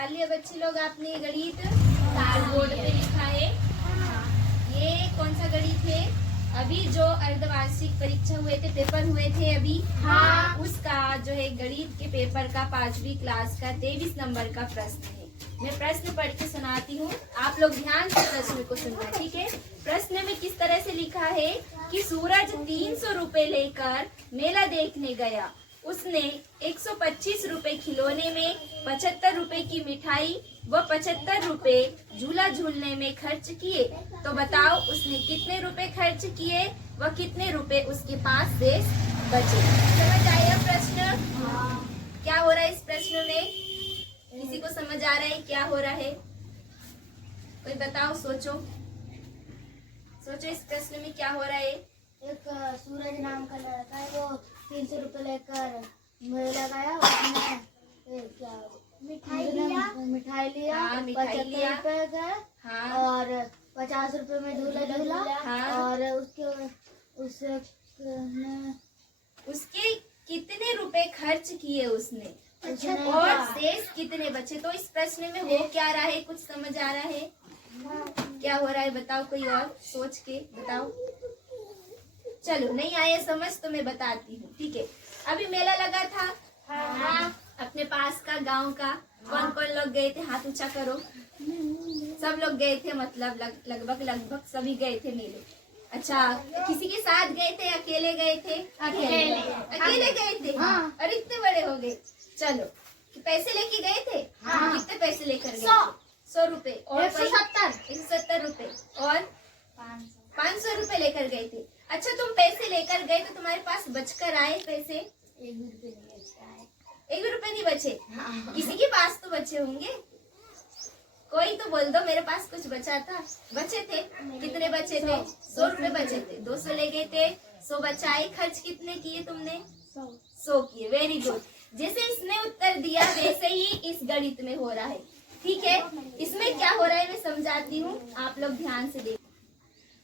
निकाल लिया बच्चे लोग आपने गणित? बोर्ड पे लिखा है। ये कौन सा गणित है? अभी जो अर्धवार्षिक परीक्षा हुए थे, पेपर हुए थे अभी, हाँ, उसका जो है गणित के पेपर का 5वीं क्लास का 23 नंबर का प्रश्न है। मैं प्रश्न पढ़ के सुनाती हूँ, आप लोग ध्यान से प्रश्न को सुनना, ठीक है? प्रश्न में किस तरह से लिखा है कि सूरज 300 रुपए लेकर मेला देखने गया। उसने 125 रुपए खिलौने में, 75 रुपए की मिठाई व 75 रुपए झूला झूलने में खर्च किए। तो बताओ उसने कितने रुपए खर्च किए व कितने रुपए उसके पास शेष बचे। समझ आया प्रश्न? क्या हो रहा है इस प्रश्न में? किसी को समझ आ रहा है क्या हो रहा है? कोई बताओ, सोचो सोचो इस प्रश्न में क्या हो रहा है? एक सूरज नाम का लड़का है, वो 300 रुपए लेकर मेला गया। उसने क्या मिठाई लिया, हाँ, मिठाई 75 लिया। रुपए गए, हाँ, और 50 रुपए में झूला झूला, हाँ, और उसके उसके कितने रुपए खर्च किए उसने, उसने और शेष कितने बचे। तो इस प्रश्न में हो क्या रहा है? कुछ समझ आ रहा है? क्या हो रहा है बताओ, कोई और सोच के बताओ। चलो, नहीं आया समझ तो मैं बताती हूँ, ठीक है? अभी मेला लगा था, हाँ, अपने पास का गांव का। कौन कौन लोग गए थे? हाथ ऊंचा करो। सब लोग गए थे, मतलब लगभग सभी गए थे मेले। अच्छा, किसी के साथ गए थे, अकेले गए थे? अकेले गए थे। हाँ। और इतने बड़े हो गए। चलो, पैसे लेके गए थे? हाँ। कितने पैसे लेकर गए? 100 रुपए। और 170 रुपए और 500 रुपए लेकर गए थे। अच्छा, तुम पैसे लेकर गए तो तुम्हारे पास बचकर आए पैसे? 1 भी रुपए नहीं बचा है। 1 भी रुपए नहीं बचे? किसी के पास तो बचे होंगे, कोई तो बोल दो मेरे पास कुछ बचा था। बचे थे? कितने बचे थे? 100 रुपए बचे थे। 200 ले गए थे, 100 बचाए। खर्च कितने किए तुमने? 100 किए। Very good. जैसे इसने उत्तर दिया वैसे ही इस गणित में हो रहा है, ठीक है? इसमें क्या हो रहा है मैं समझाती हूँ, आप लोग ध्यान से देखो।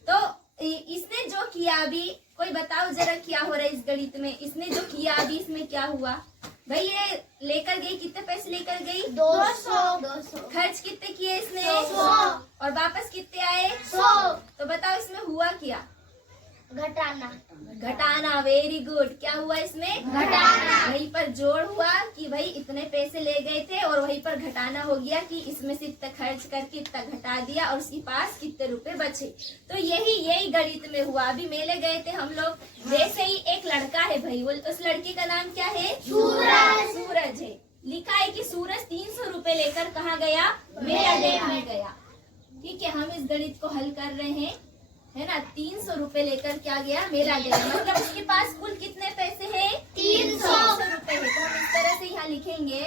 तो इसने जो किया अभी, कोई बताओ जरा क्या हो रहा है इस गणित में? इसने जो किया अभी, इसमें क्या हुआ भाई? ये लेकर गई, कितने पैसे लेकर गई? 200। खर्च कितने किए इसने? 100। और वापस कितने आए? 100। तो बताओ इसमें हुआ क्या? घटाना। Very good. क्या हुआ इसमें? घटाना। वहीं पर जोड़ हुआ कि भाई इतने पैसे ले गए थे, और वहीं पर घटाना हो गया कि इसमें से इतना खर्च करके इतना घटा दिया, और उसके पास कितने रुपए बचे। तो यही गणित में हुआ। अभी मेले गए थे हम लोग, वैसे ही एक लड़का है भाई, वो उस लड़के का नाम क्या है? सूरज है। लिखा है कि सूरज 300 रुपए लेकर कहाँ गया? मेला देखने गया। ठीक है, हम इस गणित को हल कर रहे हैं, है ना? 300 रुपए लेकर क्या गया? मेला गया। मतलब उसके पास कुल कितने पैसे हैं? 300 रुपए है। तो हम इस तरह से यहाँ लिखेंगे,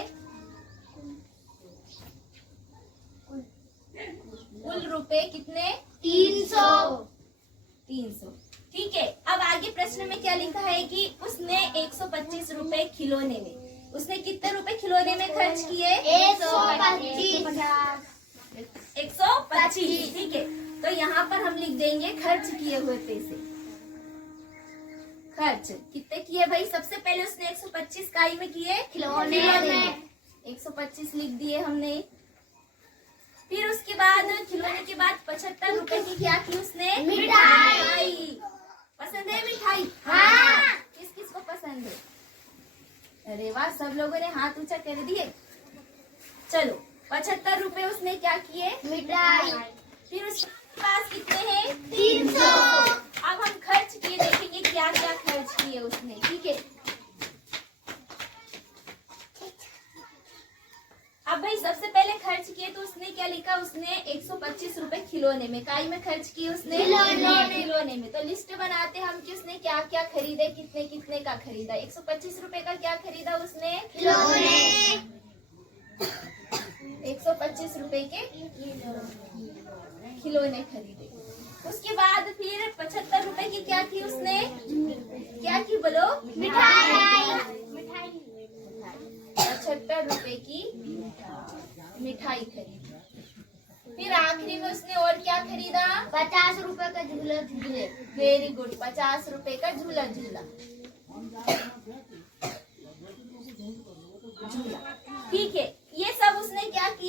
कुल रुपए कितने? 300। ठीक है। अब आगे प्रश्न में क्या लिखा है कि उसने 125 रुपए खिलौने में, उसने कितने रुपए खिलौने में खर्च किए? 125। ठीक है, तो यहाँ पर हम लिख देंगे खर्च किए हुए पैसे। खर्च कितने किए भाई? सबसे पहले उसने 125 काई में किए? खिलौने में। 125 लिख दिए हमने। फिर उसके बाद खिलौने के बाद 75 रुपए की क्या की उसने? मिठाई। पसंद है मिठाई? हाँ। किस किस को पसंद है? अरे वाह, सब लोगों ने हाथ ऊंचा कर दिए। चलो, 75 रुपए उसने क्या किए? मिठाई। फिर उसके पास कितने हैं? 300। अब हम खर्च किए देखेंगे क्या क्या खर्च किए उसने, ठीक है? अब भाई सबसे पहले खर्च किए तो उसने क्या लिखा? उसने 125 रुपए खिलौने में, काई में खर्च किए उसने? खिलौने में। तो लिस्ट बनाते हम कि उसने क्या क्या खरीदे, कितने कितने का खरीदा। 125 रुपए का क्या खरीदा उसने? 125 रुपए के खिलौने खरीदे। उसके बाद फिर 75 रुपए की क्या की उसने? क्या की बोलो? मिठाई। 75 रुपए की मिठाई खरीदी। फिर आखिरी में उसने और क्या खरीदा? 50 रुपए का झूला झूले। वेरी गुड, 50 रुपए का झूला झूला। ठीक है, ये सब उसने क्या किया?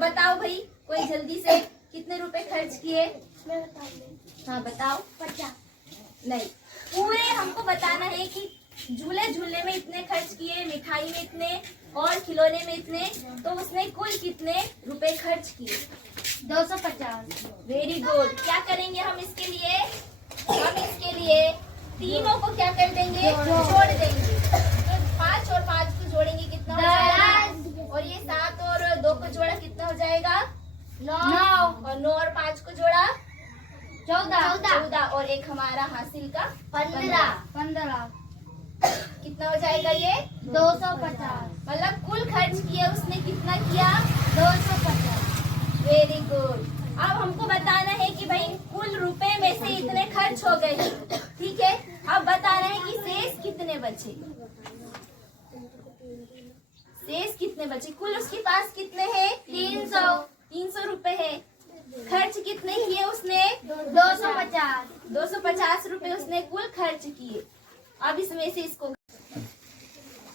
बताओ भाई, कोई जल्दी से, कितने रुपए खर्च किए? मैं बता दूँ। हाँ बताओ। 50। नहीं, पूरे हमको बताना है कि झूले में इतने खर्च किए, मिठाई में इतने और खिलौने में इतने, तो उसने कुल कितने रुपए खर्च किए? 250। Very good. क्या करेंगे हम इसके लिए? हम इसके लिए तीनों को क्या कर देंगे? जोड़ देंगे। तो 5 और 5 को जोड़ेंगे, कितना हो जाएगा? और ये 7 और 2 को जोड़ा, कितना हो जाएगा? 9। और 9 और 5 को जोड़ा 14। और एक हमारा हासिल का 15। कितना हो जाएगा ये? 250। मतलब कुल खर्च किया उसने कितना किया? 250। Very good. अब हमको बताना है कि भाई कुल रुपए में से इतने खर्च हो गए, ठीक है। अब बताना है कि शेष कितने बचे। शेष कितने बचे? कुल उसके पास कितने हैं? 300 रुपए है। खर्च कितने किए उसने? 250 रुपए उसने कुल खर्च किए। अब इसमें से इसको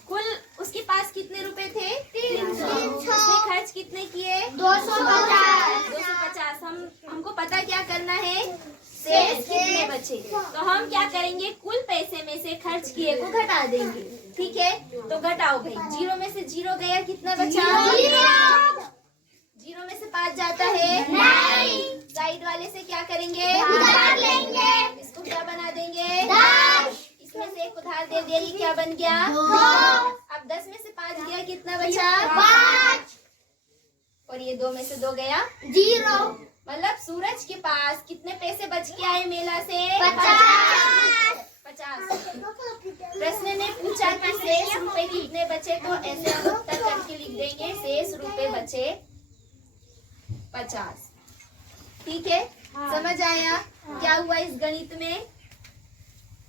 कुल उसके पास कितने रुपए थे? 300। उसने खर्च कितने किए? 250। हमको पता क्या करना है? शेष कितने बचे। तो हम क्या करेंगे? कुल पैसे में से खर्च किए को घटा देंगे, ठीक है। तो घटाओ भाई, 0 में से 0 गया, कितना बचा? 0 में से 5 जाता है? नहीं। साइड वाले से क्या करेंगे? उधार लेंगे। इसको क्या बना देंगे? 10। इसमें से एक उधार दे दिया, ये क्या बन गया? 2। अब 10 में से 5 गया, कितना बचा? 5। और ये 2 में से 2 गया? 0। मतलब सूरज के पास कितने पैसे बच के आए मेला से? 50। प्रश्न ने पूछा कि शेष रुपए कितने बचे, तो ऐसे हम उत्तर करके लिख देंगे, शेष रुपए बचे 50। ठीक है। समझ आया क्या हुआ इस गणित में?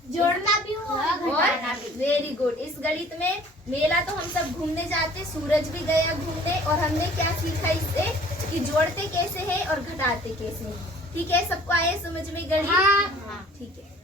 जोड़ना भी हुआ, घटाना भी। Very good. इस गणित में मेला तो हम सब घूमने जाते, सूरज भी गया घूमने, और हमने क्या सीखा इससे कि जोड़ते कैसे है और घटाते कैसे है। ठीक है, सबको आए समझ में गणित? हाँ। ठीक है।